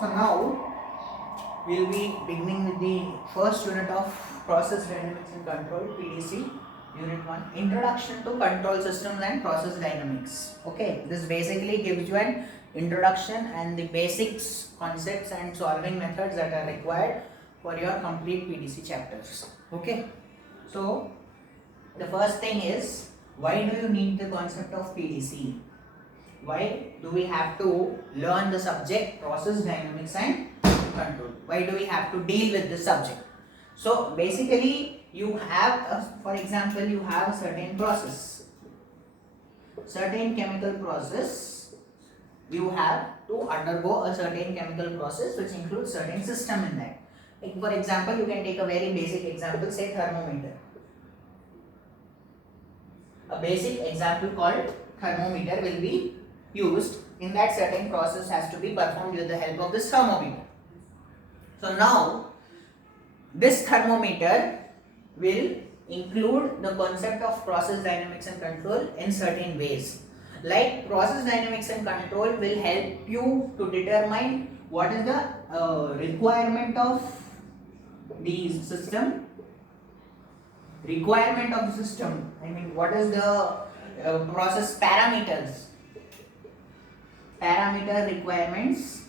So now we will be beginning with the first unit of Process Dynamics and Control, PDC, Unit 1, Introduction to Control Systems and Process Dynamics. Okay, this basically gives you an introduction and the basics, concepts and solving methods that are required for your complete PDC chapters. Okay, so the first thing is, why do you need the concept of PDC? Why do we have to learn the subject process dynamics and control? Why do we have to deal with this subject? So basically you have for example, you have a certain process, certain chemical process. You have to undergo a certain chemical process which includes certain system in that. Like for example, you can take a very basic example, say thermometer. A basic example called thermometer will be used. In that, certain process has to be performed with the help of this thermometer. So now this thermometer will include the concept of process dynamics and control in certain ways. Like process dynamics and control will help you to determine what is the requirement of the system. Requirement of the system, I mean, what is the process parameters? Parameter requirements.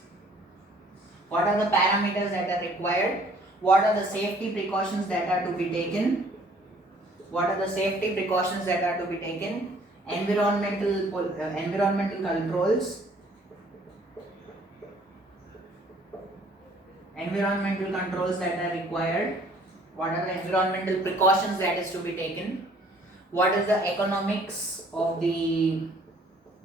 What are the parameters that are required? What are the safety precautions that are to be taken? What are the safety precautions that are to be taken? Environmental controls. Environmental controls that are required. What are the environmental precautions that is to be taken? What is the economics of the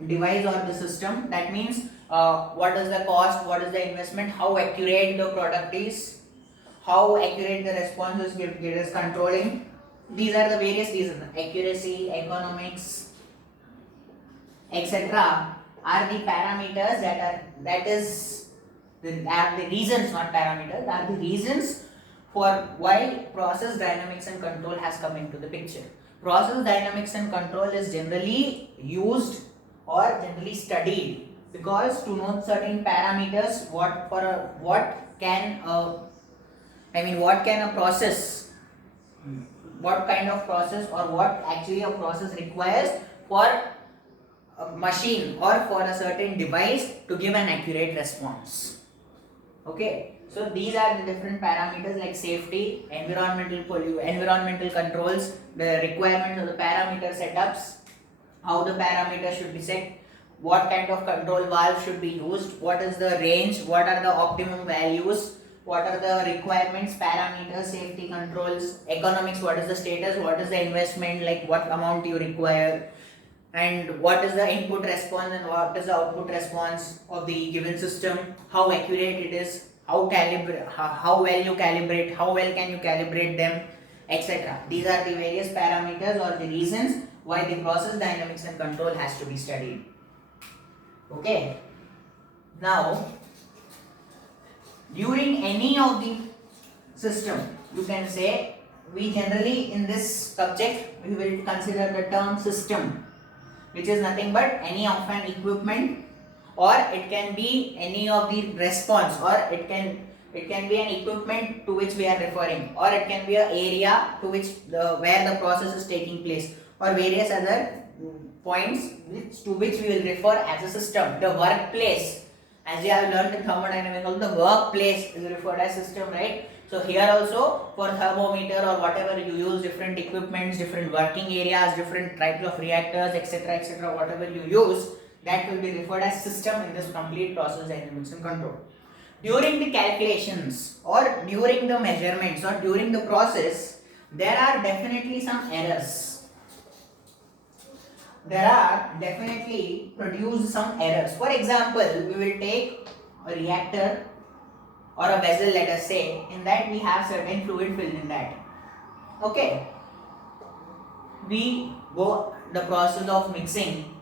device or the system? That means what is the cost, what is the investment, how accurate the product is, how accurate the response is it is controlling. These are the various reasons. Accuracy, economics, etc. are the parameters are the reasons, not parameters, are the reasons for why process dynamics and control has come into the picture. Process dynamics and control is generally used or generally studied because to know certain parameters, what kind of process or what actually a process requires for a machine or for a certain device to give an accurate response. Okay, so these are the different parameters like safety, environmental controls, the requirements of the parameter setups, how the parameters should be set, what kind of control valve should be used, what is the range, what are the optimum values, what are the requirements, parameters, safety controls, economics, what is the status, what is the investment, like what amount you require, and what is the input response and what is the output response of the given system, how accurate it is, how well you calibrate, how well can you calibrate them, etc. These are the various parameters or the reasons why the process dynamics and control has to be studied. Okay. Now, during any of the system, you can say, we generally in this subject we will consider the term system, which is nothing but any of an equipment, or it can be any of the response, or it can be an equipment to which we are referring, or it can be an area to which where the process is taking place, or various other points to which we will refer as a system. The workplace, as we have learned in thermodynamics, also the workplace is referred as system, right? So here also for thermometer or whatever you use, different equipments, different working areas, different types of reactors, etc., whatever you use, that will be referred as system in this complete process dynamics and control. During the calculations or during the measurements or during the process, there are definitely some errors. There are definitely produced some errors. For example, we will take a reactor or a vessel, let us say, in that we have certain fluid filled in that. Okay, we go the process of mixing.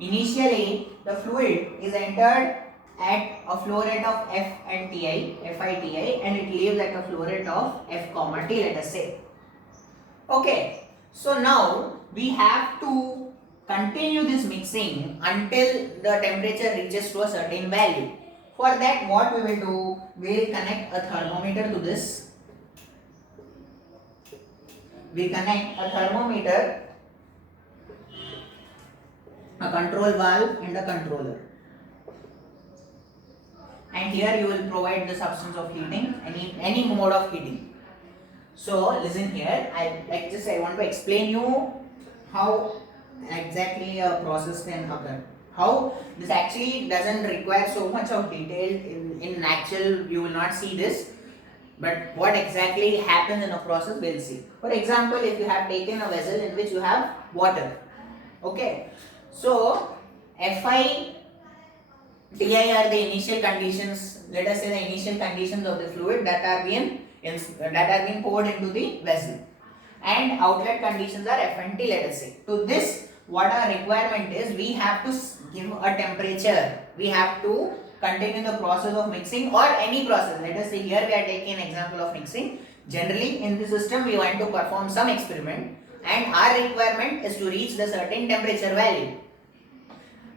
Initially, the fluid is entered at a flow rate of FITI, and it leaves at a flow rate of F, T, let us say. Okay, so now we have to continue this mixing until the temperature reaches to a certain value. For that, what we will do, we will connect a thermometer to this. We connect a thermometer, a control valve and a controller. And here you will provide the substance of heating, any mode of heating. So listen here, I want to explain you how exactly a process can occur. How this actually doesn't require so much of detail in actual, you will not see this, but what exactly happens in a process we'll see. For example, if you have taken a vessel in which you have water, okay, so Fi, Ti are the initial conditions, let us say the initial conditions of the fluid that are being poured into the vessel, and outlet conditions are F and T, let us say. To this, what our requirement is, we have to give a temperature, we have to continue the process of mixing or any process. Let us say here we are taking an example of mixing. Generally in the system we want to perform some experiment and our requirement is to reach the certain temperature value.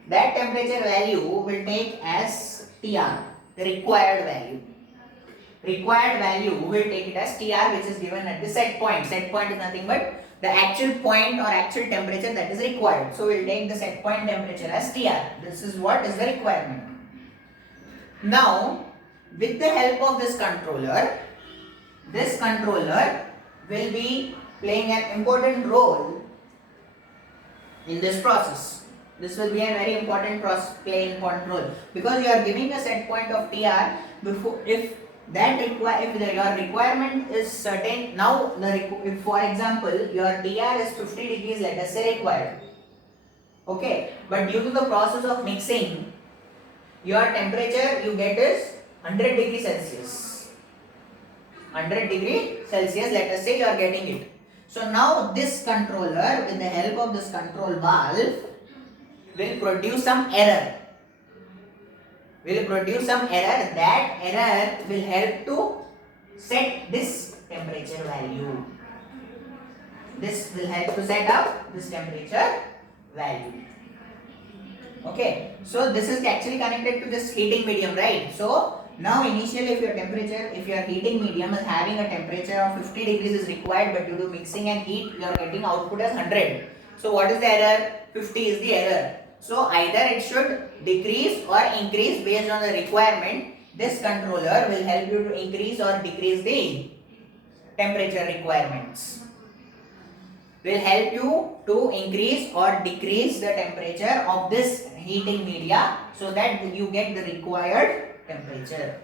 That temperature value will take as TR, the required value. Required value will take it as TR, which is given at the set point. Set point is nothing but the actual point or actual temperature that is required. So we will take the set point temperature as TR. This is what is the requirement. Now, with the help of this controller will be playing an important role in this process. This will be a very important process, play important role, because you are giving a set point of TR before, if your requirement is certain. Now if for example your TR is 50 degrees, let us say, required, okay, but due to the process of mixing, your temperature you get is 100 degrees Celsius. 100 degrees Celsius, let us say you are getting it. So now this controller, with the help of this control valve, will produce some error. That error will help to set this temperature value. This will help to set up this temperature value. Okay, so this is actually connected to this heating medium, right? So now initially if your heating medium is having a temperature of 50 degrees is required, but due to mixing and heat you are getting output as 100. So what is the error? 50 is the error. So either it should decrease or increase based on the requirement. This controller will help you to increase or decrease the temperature requirements. Will help you to increase or decrease the temperature of this heating media so that you get the required temperature.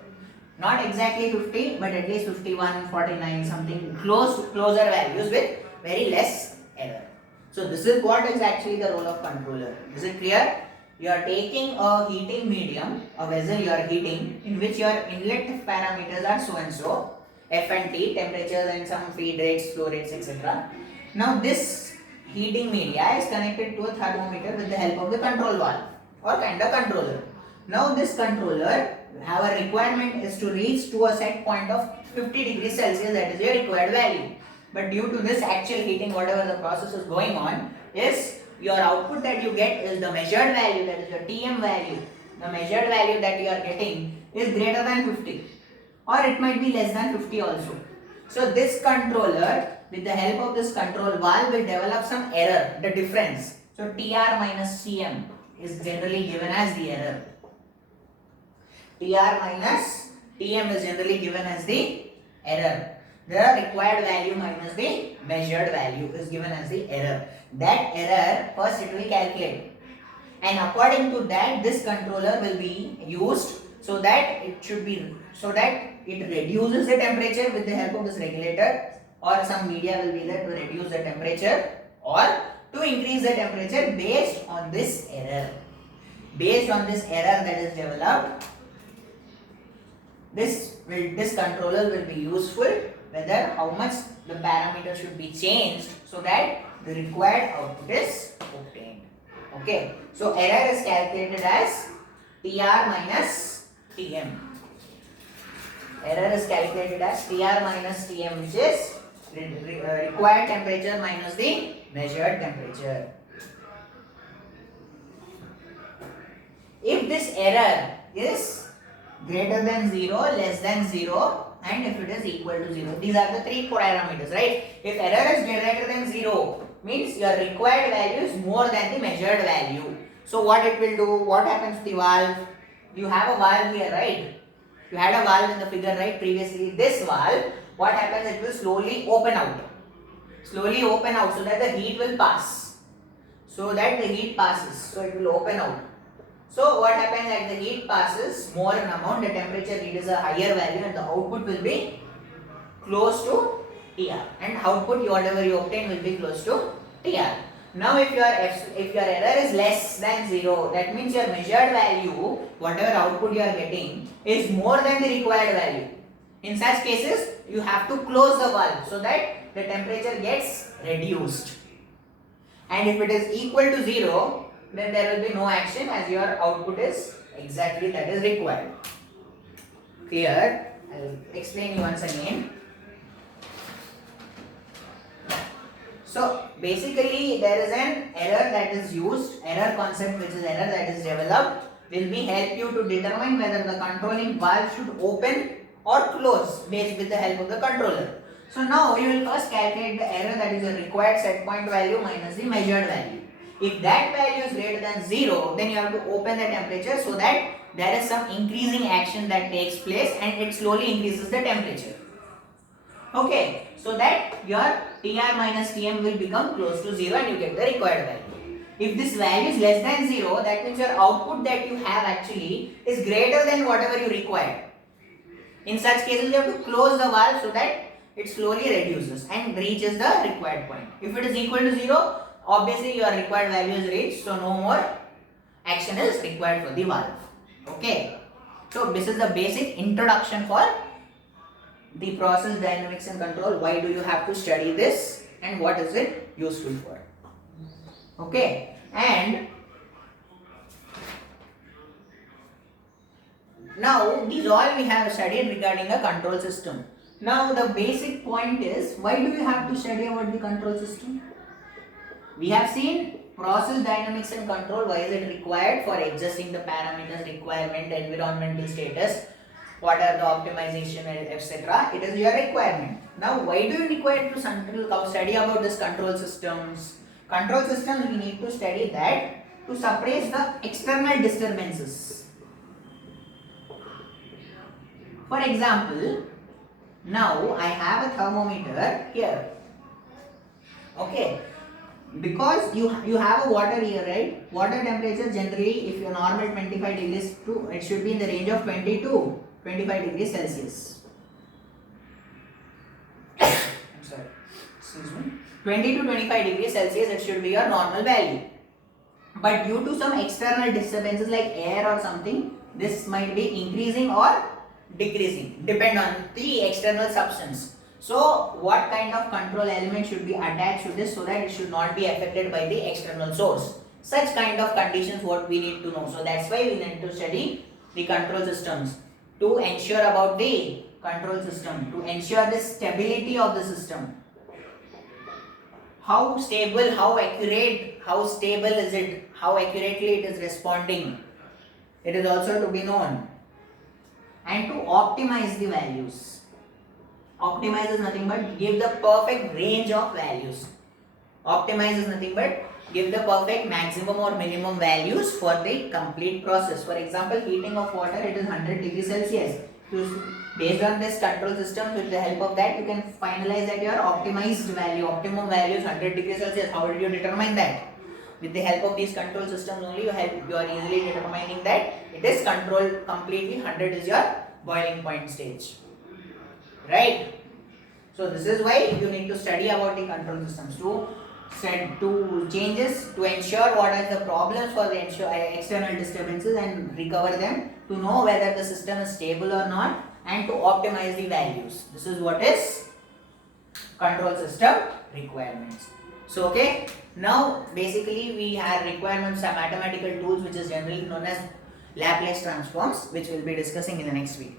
Not exactly 50, but at least 51, 49, something closer values with very less error. So this is what is actually the role of controller. Is it clear? You are taking a heating medium, a vessel you are heating, in which your inlet parameters are so and so, F and T, temperatures and some feed rates, flow rates, etc. Now this heating media is connected to a thermometer with the help of the control valve or kind of controller. Now this controller, our requirement is to reach to a set point of 50 degrees Celsius, that is your required value. But due to this actual heating, whatever the process is going on, is your output that you get is the measured value, that is your TM value. The measured value that you are getting is greater than 50, or it might be less than 50 also. So this controller, with the help of this control valve, will develop some error, the difference. So TR minus TM is generally given as the error. TR minus TM is generally given as the error. The required value minus the measured value is given as the error. That error first it will calculate, and according to that this controller will be used so that it reduces the temperature with the help of this regulator, or some media will be there to reduce the temperature or to increase the temperature based on this error. Based on this error that is developed, this controller will be useful, whether how much the parameter should be changed so that the required output is obtained. Okay, so error is calculated as TR minus TM. Error is calculated as TR minus TM, which is required temperature minus the measured temperature. if this error is greater than 0, less than 0, and if it is equal to 0. These are the three parameters, right? If error is greater than 0, means your required value is more than the measured value. So what it will do, what happens to the valve? You have a valve here, right? You had a valve in the figure, right, previously. This valve, what happens, it will slowly open out. Slowly open out so that the heat will pass. So that the heat passes. So it will open out. So what happens, as the heat passes more in amount, the temperature reaches a higher value and the output will be close to TR. And output, whatever you obtain, will be close to TR. Now if your error is less than 0, that means your measured value, whatever output you are getting, is more than the required value. In such cases, you have to close the valve so that the temperature gets reduced. And if it is equal to 0, then there will be no action as your output is exactly that is required. Clear? I will explain you once again. So basically there is an error that is used, error concept which is error that is developed will be help you to determine whether the controlling valve should open or close based with the help of the controller. So now you will first calculate the error, that is your required set point value minus the measured value. If that value is greater than 0, then you have to open the temperature so that there is some increasing action that takes place and it slowly increases the temperature. Okay, so that your TR minus TM will become close to 0 and you get the required value. If this value is less than 0, that means your output that you have actually is greater than whatever you require. In such cases, you have to close the valve so that it slowly reduces and reaches the required point. If it is equal to 0, obviously your required value is reached, so no more action is required for the valve. Okay, so this is the basic introduction for the process dynamics and control. Why do you have to study this and what is it useful for? Okay, and now these all we have studied regarding the control system. Now the basic point is, why do you have to study about the control system? We have seen process dynamics and control, why is it required for adjusting the parameters, requirement, environmental status, what are the optimization, etc. It is your requirement. Now why do you require to study about this control systems? Control systems, we need to study that to suppress the external disturbances. For example, now I have a thermometer here. Okay, because you have a water here, right? Water temperature generally, if your normal 25 degrees to, it should be in the range of 20 to 25 degrees Celsius. I'm sorry, excuse me. 20 to 25 degrees Celsius, it should be your normal value. But due to some external disturbances like air or something, this might be increasing or decreasing, depend on the external substance. So what kind of control element should be attached to this so that it should not be affected by the external source? Such kind of conditions what we need to know. So that's why we need to study the control systems, to ensure about the control system, to ensure the stability of the system. How stable, how accurate, how stable is it, how accurately it is responding. It is also to be known. And to optimize the values. Optimize is nothing but give the perfect range of values. Optimize is nothing but give the perfect maximum or minimum values for the complete process. For example, heating of water, it is 100 degrees Celsius. So based on this control system, with the help of that, you can finalize that your optimized value, optimum value is 100 degrees Celsius. How did you determine that? With the help of these control systems only, you are easily determining that it is controlled completely. 100 is your boiling point stage, right? So this is why you need to study about the control systems to changes, to ensure what are the problems for the external disturbances and recover them, to know whether the system is stable or not, and to optimize the values. This is what is control system requirements. So okay, now basically we have requirements, some mathematical tools which is generally known as Laplace transforms, which we'll be discussing in the next video.